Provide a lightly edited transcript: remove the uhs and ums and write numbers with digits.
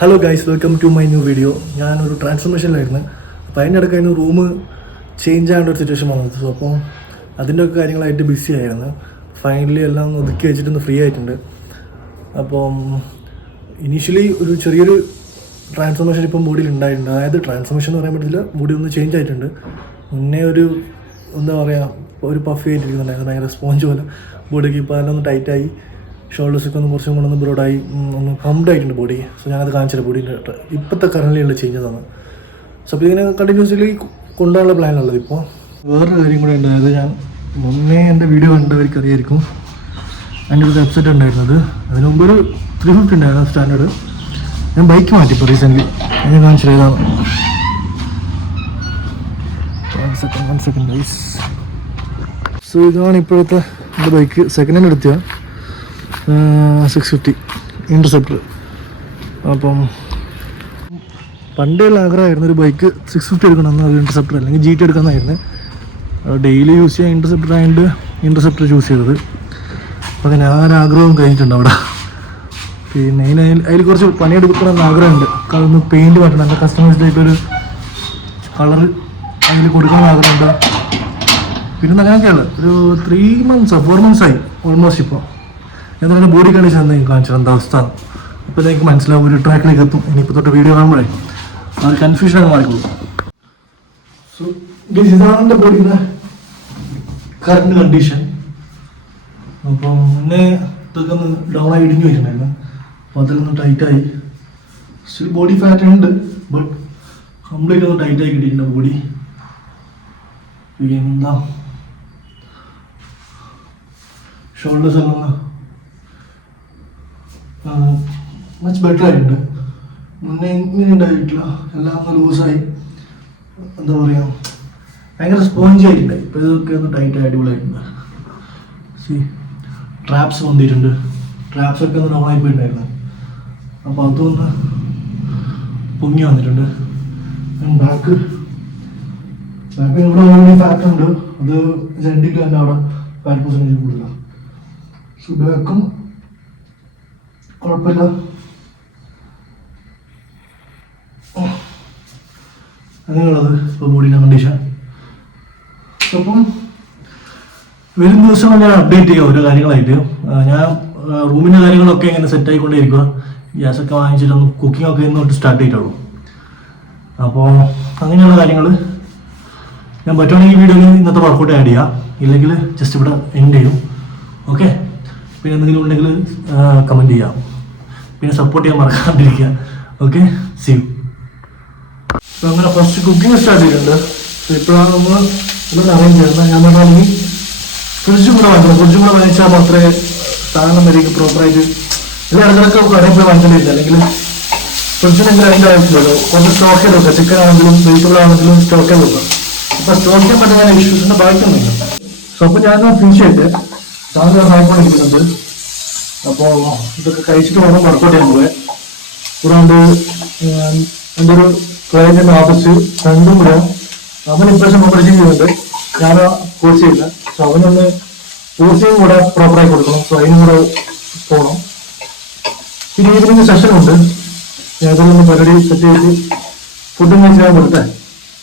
Hello guys, welcome to my new video. ഞാനൊരു ട്രാൻസ്ഫോർമേഷനിലായിരുന്നു. അപ്പോൾ അതിൻ്റെ ഇടയ്ക്ക് അതിന് റൂം ചേഞ്ച് ആകേണ്ട ഒരു സിറ്റുവേഷൻ വന്നത്. സോ അപ്പോൾ അതിൻ്റെയൊക്കെ കാര്യങ്ങളായിട്ട് ബിസി ആയിരുന്നു. ഫൈനലി എല്ലാം ഒതുക്കി വെച്ചിട്ടൊന്ന് ഫ്രീ ആയിട്ടുണ്ട്. അപ്പം ഇനീഷ്യലി ഒരു ചെറിയൊരു ട്രാൻസ്ഫോർമേഷൻ ഇപ്പം ബോഡിയിൽ ഉണ്ടായിട്ടുണ്ട്. അതായത് ട്രാൻസ്ഫോർമേഷൻ എന്ന് പറയാൻ പറ്റില്ല, ബോഡി ഒന്ന് ചേഞ്ച് ആയിട്ടുണ്ട്. മുന്നേ ഒരു എന്താ പറയുക, ഒരു പഫി ആയിട്ടിരിക്കുന്നുണ്ടായിരുന്നു, ഭയങ്കര സ്പോഞ്ച് പോലെ ബോഡിക്ക്. ഇപ്പോൾ അതിലൊന്ന് ടൈറ്റായി, ഷോൾഡേഴ്സൊക്കെ ഒന്ന് കുറച്ചും കൂടെ ഒന്ന് ബ്രോഡായി, ഒന്ന് പംപ്ഡ് ആയിട്ടുണ്ട് ബോഡി. സോ ഞാനത് കാണിച്ചില്ല ബോഡീൻ്റെ ഇപ്പോഴത്തെ കറൻറ്റിലുള്ള ചേഞ്ചസ് ആണ്. സോ അപ്പോൾ ഇതിനെ കണ്ടിന്യൂസ്ലി കൊണ്ടുപോകാനുള്ള പ്ലാനുള്ളത്. ഇപ്പോൾ വേറൊരു കാര്യം കൂടെ ഉണ്ട്. അതായത് ഞാൻ മുന്നേ എൻ്റെ വീഡിയോ കണ്ടവർക്ക് അറിയായിരിക്കും, എൻ്റെ ഒരു വെബ്സൈറ്റ് ഉണ്ടായിരുന്നത്. അതിന് മുമ്പ് ഒരു 350 ഉണ്ടായിരുന്നു സ്റ്റാൻഡേർഡ്. ഞാൻ ബൈക്ക് മാറ്റി ഇപ്പോൾ റീസെൻ്റ്ലി. ഞാൻ കാണിച്ചില്ല. ഇതാണ് വൺ സെക്കൻഡ് ഗൈസ്. സോ ഇതാണ് ഇപ്പോഴത്തെ എൻ്റെ ബൈക്ക്. സെക്കൻഡ് ഹാൻഡ് എടുത്തിയ 650 ഇൻ്റർസെപ്റ്റർ. അപ്പം പണ്ടേയുള്ള ആഗ്രഹമായിരുന്നു ഒരു ബൈക്ക് 650 എടുക്കണമെന്ന്, അത് ഇൻ്റർസെപ്റ്റർ അല്ലെങ്കിൽ GT എടുക്കാമെന്നായിരുന്നു. ഡെയിലി യൂസ് ചെയ്യാൻ ഇൻ്റർസെപ്റ്റർ ആയതുകൊണ്ട് ഇൻ്റർസെപ്റ്റർ ചൂസ് ചെയ്തത്. അപ്പോൾ ഞാൻ ആഗ്രഹവും കഴിഞ്ഞിട്ടുണ്ട് അവിടെ. പിന്നെ അതിൽ കുറച്ച് പണിയെടുക്കണമെന്ന് ആഗ്രഹമുണ്ട്. അതൊന്ന് പെയിൻറ്റ് മാറ്റണം, എൻ്റെ കസ്റ്റമൈസ്ഡ് ആയിട്ടൊരു കളർ അതിൽ കൊടുക്കണമെന്ന് ആഗ്രഹമുണ്ട്. പിന്നെ അങ്ങനെയൊക്കെയാണ്. ഒരു 4 months ആയി ഓൾമോസ്റ്റ്. ഇപ്പോൾ എന്താണ് ബോഡി കണ്ടീഷൻ എന്ന് കാണിച്ചത് എന്താ അവസ്ഥ. അപ്പോൾ എനിക്ക് മനസ്സിലാവും, ഒരു ട്രാക്കിലേക്ക് എത്തും. ഇനിയിപ്പോൾ തൊട്ട് വീഡിയോ കാണുമ്പോഴേ ആ ഒരു കൺഫ്യൂഷനൊക്കെ മാറിക്കോളും. സോ ഇതാണ് എൻ്റെ ബോഡിയുടെ കറണ്ട് കണ്ടീഷൻ. അപ്പം മുന്നേ ഇതൊക്കെ ഒന്ന് ഡൗൺ ആയി ഇടിഞ്ഞു വെച്ചിട്ടുണ്ടായിരുന്നു. അപ്പോൾ അതിലൊന്ന് ടൈറ്റായി. സ്റ്റിൽ ബോഡി ഫാറ്റ് ഉണ്ട്, ബട്ട് കംപ്ലീറ്റ് ഒന്ന് ടൈറ്റായി കിട്ടിയിട്ടുണ്ട് ബോഡി. എന്താ ഷോൾഡേഴ്സ് എല്ലാം മച്ച് ബെറ്റർ ആയിട്ടുണ്ട്. മുന്നേ ഇങ്ങനെ ഉണ്ടായിട്ടില്ല, എല്ലാം ഒന്ന് ലൂസായി, എന്താ പറയുക, ഭയങ്കര സ്പോഞ്ച് ആയിട്ടുണ്ടായി. ഇപ്പോൾ ഇതൊക്കെ ഒന്ന് ടൈറ്റ് അടിപൊളിയായിട്ടുണ്ട്. ട്രാപ്സ് വന്നിട്ടുണ്ട്. ട്രാപ്സൊക്കെ ഒന്ന് ഡൗൺ ആയിപ്പോയിട്ടുണ്ടായിരുന്നു. അപ്പോൾ അതൊന്ന് പൊങ്ങി വന്നിട്ടുണ്ട്. ബാക്ക് ഇവിടെ ഓൾറെഡി ഫാറ്റ് ഉണ്ട്. അത് ജെൻറ്റിക്ക് തന്നെ അവിടെ 5% കൂടുതലാണ്. സോ ബാക്കും കുഴപ്പമില്ല. അങ്ങനെയുള്ളത് ഇപ്പോൾ ബോഡിയുടെ കണ്ടീഷൻ. അപ്പം വരും ദിവസം ഞാൻ അപ്ഡേറ്റ് ചെയ്യാം ഓരോ കാര്യങ്ങളായിട്ട്. ഞാൻ റൂമിൻ്റെ കാര്യങ്ങളൊക്കെ ഇങ്ങനെ സെറ്റ് ആയിക്കൊണ്ടേയിരിക്കുക. ഗ്യാസൊക്കെ വാങ്ങിച്ചിട്ടൊന്ന് കുക്കിംഗ് ഒക്കെ ഇന്ന് തൊട്ട് സ്റ്റാർട്ട് ചെയ്തിട്ടുള്ളൂ. അപ്പോൾ അങ്ങനെയുള്ള കാര്യങ്ങൾ ഞാൻ പറ്റുവാണെങ്കിൽ വീഡിയോയിൽ ഇന്നത്തെ വർക്കൗട്ട് ആഡ് ചെയ്യാം, ഇല്ലെങ്കിൽ ജസ്റ്റ് ഇവിടെ എൻഡ് ചെയ്യും. ഓക്കെ, പിന്നെ എന്തെങ്കിലും ഉണ്ടെങ്കിൽ കമൻറ്റ് ചെയ്യാം. പിന്നെ സപ്പോർട്ട് ചെയ്യാൻ മറക്കാണ്ടിരിക്കുക. Okay, see you. അപ്പോൾ അങ്ങനെ ഫസ്റ്റ് കുക്കിംഗ് സ്റ്റാർട്ട് ചെയ്തിട്ടുണ്ട്. സോ ഇപ്പോഴാണ് നമ്മൾ ഇവിടെ അറേഞ്ച് ചെയ്യുന്നത്. ഞാൻ പറഞ്ഞാൽ ഫ്രിഡ്ജും കൂടെ വാങ്ങിക്കണം. ഫ്രിഡ്ജും കൂടെ വാങ്ങിച്ചാൽ മാത്രമേ സാധനം വരെയൊക്കെ പ്രോപ്പറായിട്ട് എല്ലാ ഇടങ്ങളൊക്കെ കടയിൽ പോയി വാങ്ങിക്കേണ്ടിയില്ല. അല്ലെങ്കിൽ ഫ്രിഡ്ജിനെങ്കിലും അതിൻ്റെ ആവശ്യമില്ലല്ലോ. കുറച്ച് സ്റ്റോക്ക് ചെയ്ത് വെക്കാം. ചിക്കൻ ആണെങ്കിലും വെജിറ്റബിൾ ആണെങ്കിലും സ്റ്റോക്ക് ചെയ്ത് വെക്കാം. അപ്പോൾ സ്റ്റോക്ക് ചെയ്യാൻ പറ്റുന്ന ഇഷ്യൂസിൻ്റെ ബാക്കിയൊന്നുമില്ല. സോ അപ്പോൾ ഞാൻ ഫിനിഷ് ആയിട്ട് സാധനം ആയിക്കൊണ്ടിരിക്കുന്നുണ്ട്. അപ്പോൾ ഇതൊക്കെ കഴിച്ചിട്ട് വേണം വർക്കൗട്ട് ചെയ്യാൻ പോയത്. കൂടാണ്ട് എൻ്റെ ഒരു ക്ലയൻറ്റിൻ്റെ ഓഫീസ് രണ്ടും കൂടെ അവൻ ഇപ്രാവശ്യം ഓപ്പറേഷൻ ചെയ്യുന്നുണ്ട്. ഞാൻ കോഴ്സ് ചെയ്യില്ല. സോ അവനൊന്ന് കോഴ്സിനും കൂടെ പ്രോപ്പറായി കൊടുക്കണം. സോ അതിനും കൂടെ പോകണം. പിന്നെ ഈവനിങ് സെഷനുണ്ട്. ഞാൻ ഇതൊന്ന് പരിപാടി സെറ്റ് ചെയ്ത് ഫുഡും കഴിച്ച് ഞാൻ കൊടുത്തേ.